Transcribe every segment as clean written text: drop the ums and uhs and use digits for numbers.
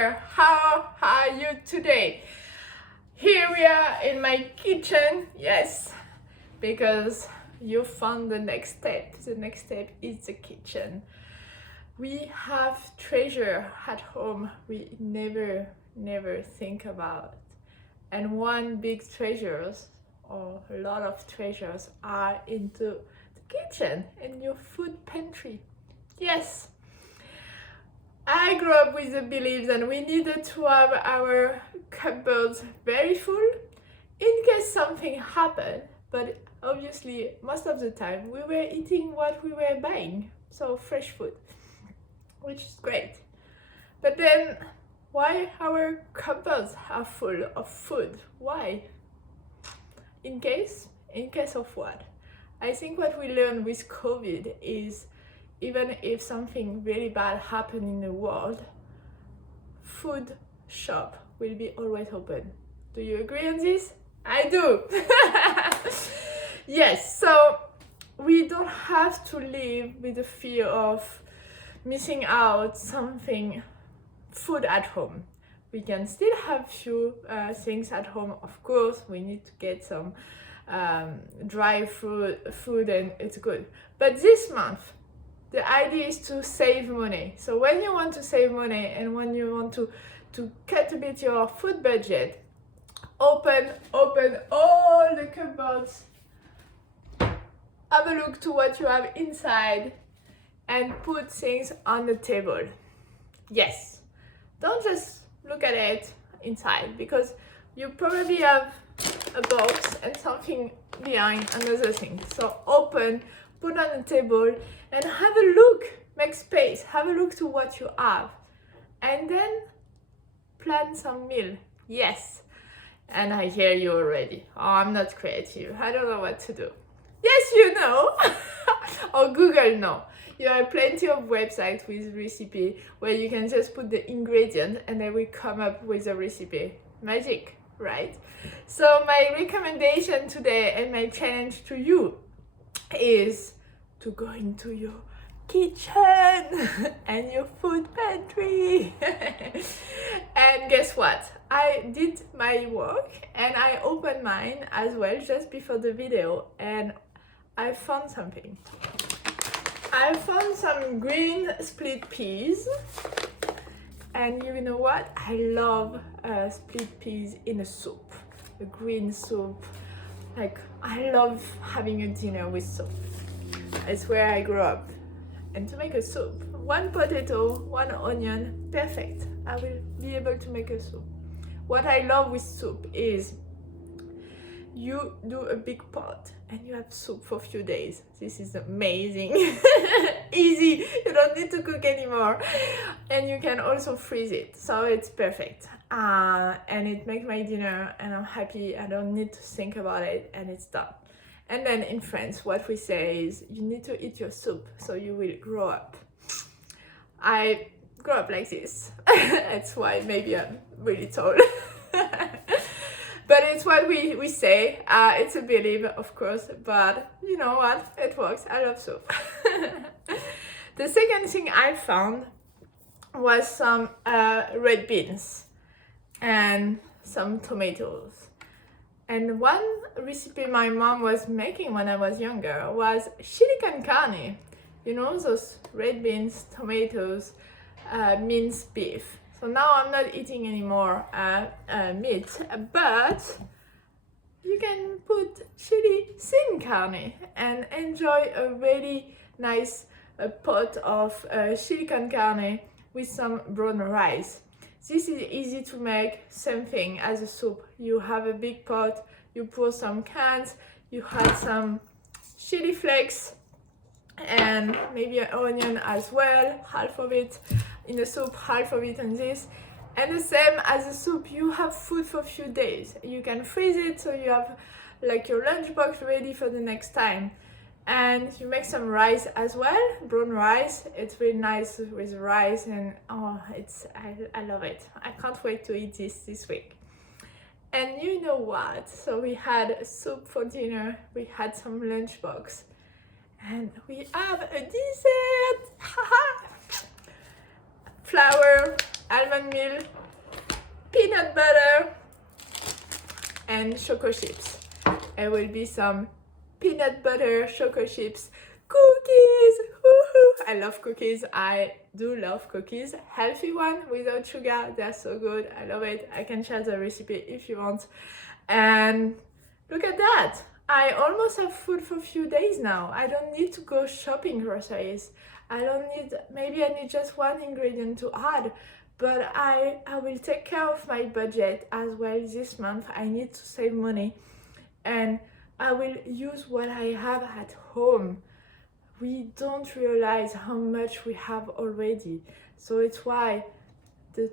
treasure, how are you today? Here we are in my kitchen, yes, because you found the next step. The next step is the kitchen. We have treasure at home we never think about. And one big treasures, or a lot of treasures, are into the kitchen and your food pantry. Yes, I grew up with the belief that we needed to have our cupboards very full in case something happened, but obviously most of the time we were eating what we were buying, so fresh food, which is great. But then why our cupboards are full of food? Why? In case of what? I think what we learned with COVID is even if something really bad happened in the world, food shop will be always open. Do you agree on this? I do. Yes, so we don't have to live with the fear of missing out something food at home. We can still have few things at home. Of course, we need to get some dry food and it's good. But this month, the idea is to save money. So when you want to save money and when you want to cut a bit your food budget, open all the cupboards, have a look to what you have inside and put things on the table. Yes, don't just look at it inside because you probably have a box and something behind another thing. So open, put on the table and have a look, make space, have a look to what you have and then plan some meal. Yes, and I hear you already. Oh, I'm not creative, I don't know what to do. Yes, you know, or Google know. There are plenty of websites with recipe where you can just put the ingredient and they will come up with a recipe. Magic, right? So my recommendation today and my challenge to you is to go into your kitchen and your food pantry. And guess what? I did my work and I opened mine as well just before the video and I found something. I found some green split peas and you know what? I love split peas in a soup, a green soup. Like I love having a dinner with soup. It's where I grew up. And to make a soup, one potato, one onion, perfect. I will be able to make a soup. What I love with soup is you do a big pot and you have soup for a few days. This is amazing. Easy, you don't need to cook anymore. And you can also freeze it, so it's perfect. And it makes my dinner and I'm happy. I don't need to think about it and it's done. And then in France, what we say is you need to eat your soup so you will grow up. I grew up like this. That's why maybe I'm really tall. But it's what we say. It's a belief, of course, but you know what? It works. I love soup. The second thing I found was some red beans and some tomatoes. And one recipe my mom was making when I was younger was chili con carne. You know, those red beans, tomatoes, minced beef. So now I'm not eating any more meat, but you can put chili sin carne and enjoy a really nice pot of chili con carne with some brown rice. This is easy to make, same thing as a soup. You have a big pot, you pour some cans, you add some chili flakes and maybe an onion as well, half of it in the soup, half of it on this. And the same as a soup, you have food for a few days. You can freeze it so you have like your lunchbox ready for the next time. And you make some rice as well, brown rice. It's really nice with rice and oh, I love it. I can't wait to eat this week. And you know what? So we had a soup for dinner, we had some lunchbox, and we have a dessert. Flour, almond meal, peanut butter and choco chips. There will be some peanut butter choco chips cookies. Woohoo! I love cookies. I do love cookies. Healthy one without sugar. They're so good. I love it. I can share the recipe if you want. And look at that. I almost have food for a few days now. I don't need to go shopping groceries. Maybe I need just one ingredient to add, but I will take care of my budget as well this month. I need to save money and I will use what I have at home. We don't realize how much we have already. So it's why the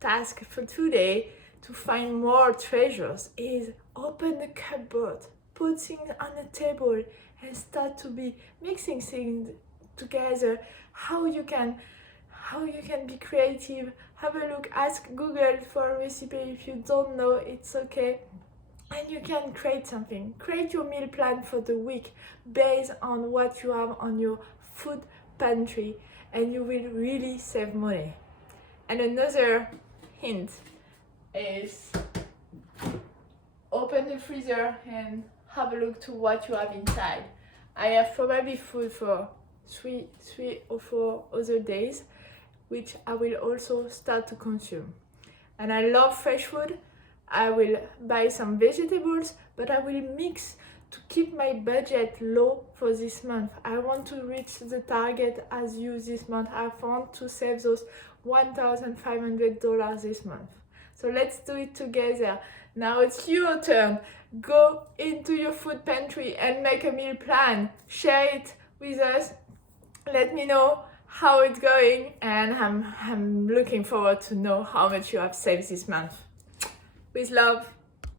task for today to find more treasures is open the cupboard, put things on the table and start to be mixing things together. How you can be creative. Have a look, ask Google for a recipe. If you don't know, it's okay. And you can create something. Create your meal plan for the week based on what you have on your food pantry and you will really save money. And another hint is open the freezer and have a look to what you have inside. I have probably food for three or 4 other days, which I will also start to consume. And I love fresh food. I will buy some vegetables, but I will mix to keep my budget low for this month. I want to reach the target as you this month. I want to save those $1,500 this month. So let's do it together. Now it's your turn. Go into your food pantry and make a meal plan. Share it with us. Let me know how it's going, and I'm looking forward to know how much you have saved this month. With love.